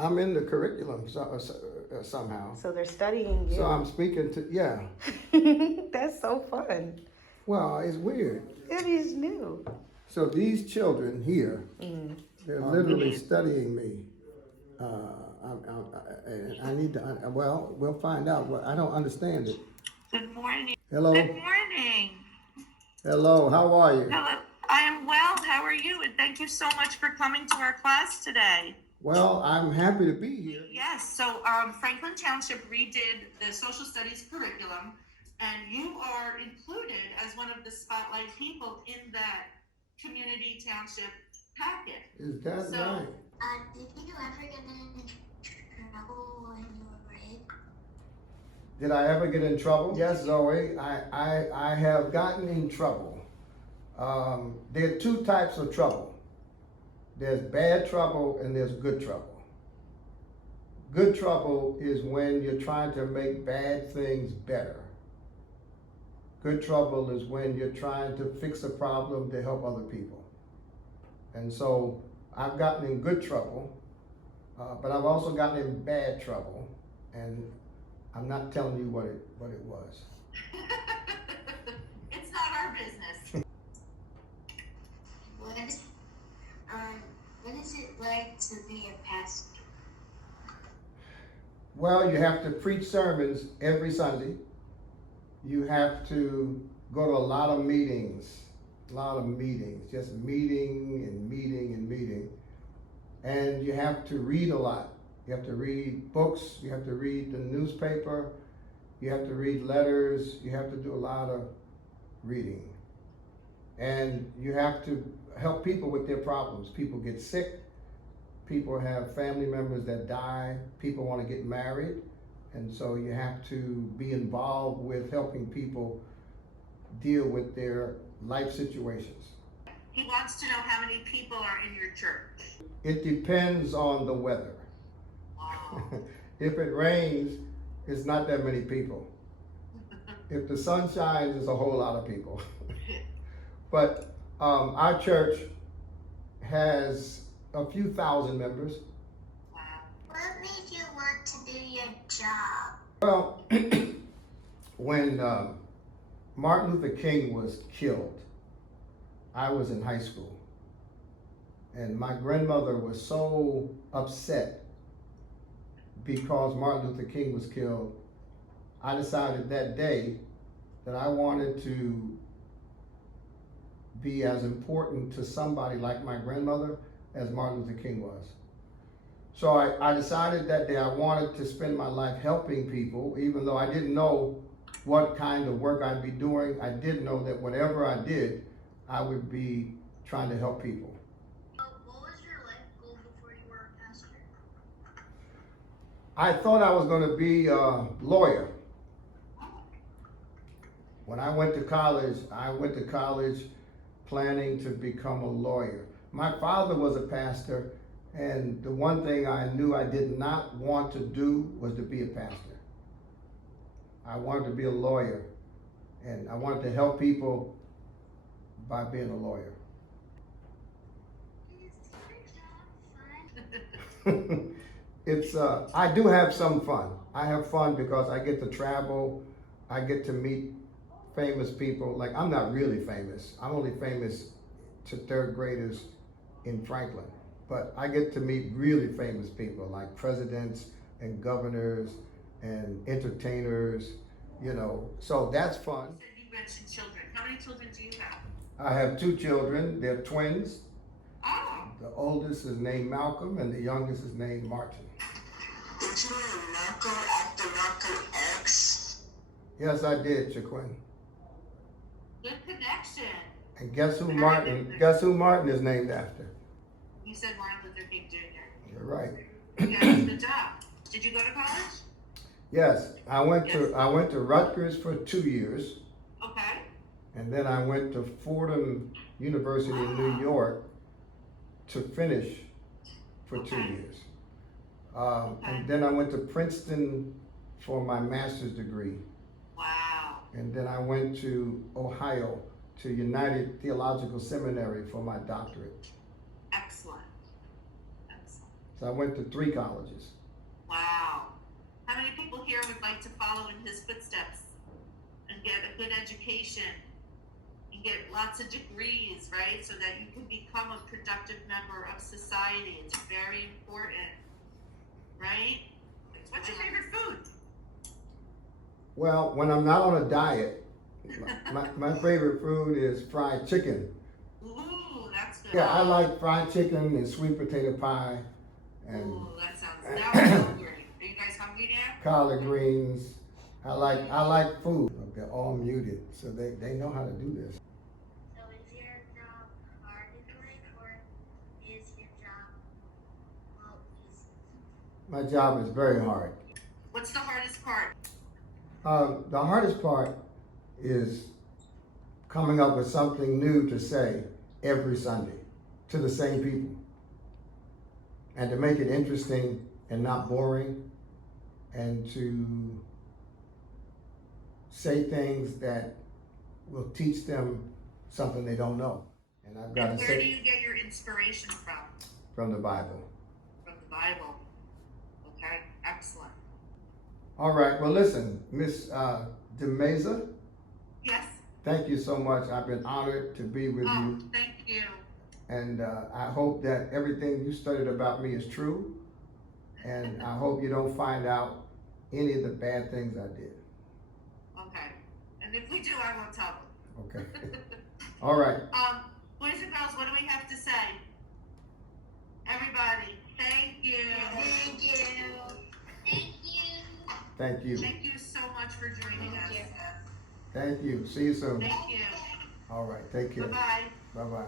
I'm in the curriculum somehow. So they're studying you. So I'm speaking to, yeah. That's so fun. Well, it's weird. It is new. So these children here, they're literally studying me. I need to, well, we'll find out. Well, I don't understand it. Good morning. Hello. Good morning. Hello, how are you? Hello. I am well. How are you? And thank you so much for coming to our class today. Well, I'm happy to be here. Yes. So Franklin Township redid the social studies curriculum, and you are included as one of the spotlight people in that community township packet. Is that So- right? Did you ever get in trouble when you were raped? Did I ever get in trouble? Yes, Zoe, I have gotten in trouble. There are two types of trouble. There's bad trouble and there's good trouble. Good trouble is when you're trying to make bad things better. Good trouble is when you're trying to fix a problem to help other people. And so I've gotten in good trouble, but I've also gotten in bad trouble, and I'm not telling you what it was. It's not our business. What is it like to be a pastor? Well, you have to preach sermons every Sunday. You have to go to a lot of meetings, just meeting and meeting and meeting. And you have to read a lot. You have to read books, you have to read the newspaper, you have to read letters, you have to do a lot of reading. And you have to help people with their problems. People get sick, people have family members that die, people want to get married, and so you have to be involved with helping people deal with their life situations. He wants to know how many people are in your church. It depends on the weather. Wow. If it rains, it's not that many people. If the sun shines, it's a whole lot of people. But our church has a few thousand members. Wow. What made you want to do your job? Well, when Martin Luther King was killed, I was in high school. And my grandmother was so upset because Martin Luther King was killed. I decided that day that I wanted to be as important to somebody like my grandmother as Martin Luther King was. So I decided that day I wanted to spend my life helping people, even though I didn't know what kind of work I'd be doing. I did know that whatever I did, I would be trying to help people. What was your life goal before you were a pastor? I thought I was going to be a lawyer. When I went to college planning to become a lawyer. My father was a pastor, and the one thing I knew I did not want to do was to be a pastor. I wanted to be a lawyer, and I wanted to help people by being a lawyer. Is your job fun? I do have some fun. I have fun because I get to travel, I get to meet famous people. Like, I'm not really famous. I'm only famous to third graders in Franklin. But I get to meet really famous people like presidents and governors and entertainers, you know. So that's fun. You mentioned children. How many children do you have? I have two children. They're twins. Oh. The oldest is named Malcolm and the youngest is named Martin. Did you name Malcolm after Malcolm X? Yes, I did, Jaquin. Good connection. And guess who Martin is named after? You said Martin Luther King Jr. You're right. Yes, good job. Did you go to college? Yes, I went to Rutgers for 2 years, Okay. and then I went to Fordham University in New York to finish for 2 Okay. years. And then I went to Princeton for my master's degree. Wow. And then I went to Ohio to United Theological Seminary for my doctorate. Excellent. Excellent. So I went to 3 colleges. Wow. How many people here would like to follow in his footsteps and get a good education and get lots of degrees, right? So that you can become a productive member of society. It's very important, right? What's your favorite food? Well, when I'm not on a diet, my favorite food is fried chicken. Ooh, that's good. Yeah, I like fried chicken and sweet potato pie and Ooh, that sounds, now I'm hungry. Are you guys hungry now? collard greens. I like food. They're all muted, so they know how to do this. So is your job hard in life, or is your job easy? My job is very hard. What's the hardest part? The hardest part is coming up with something new to say every Sunday to the same people. And to make it interesting and not boring, and to say things that will teach them something they don't know. And I've got And to where do say you get your inspiration from? from the Bible. From the Bible. Okay, excellent. All right, well listen, Miss DeMeza, Yes. thank you so much. I've been honored to be with Oh, you. thank you. And I hope that everything you studied about me is true. And I hope you don't find out any of the bad things I did. Okay. And if we do, I won't tell them. Okay. All right. Boys and girls, what do we have to say? Everybody, thank you. Thank you. Thank you. Thank you. Thank you so much for joining us. Thank you. See you soon. Thank you. All right. Take care. Bye-bye. Bye-bye.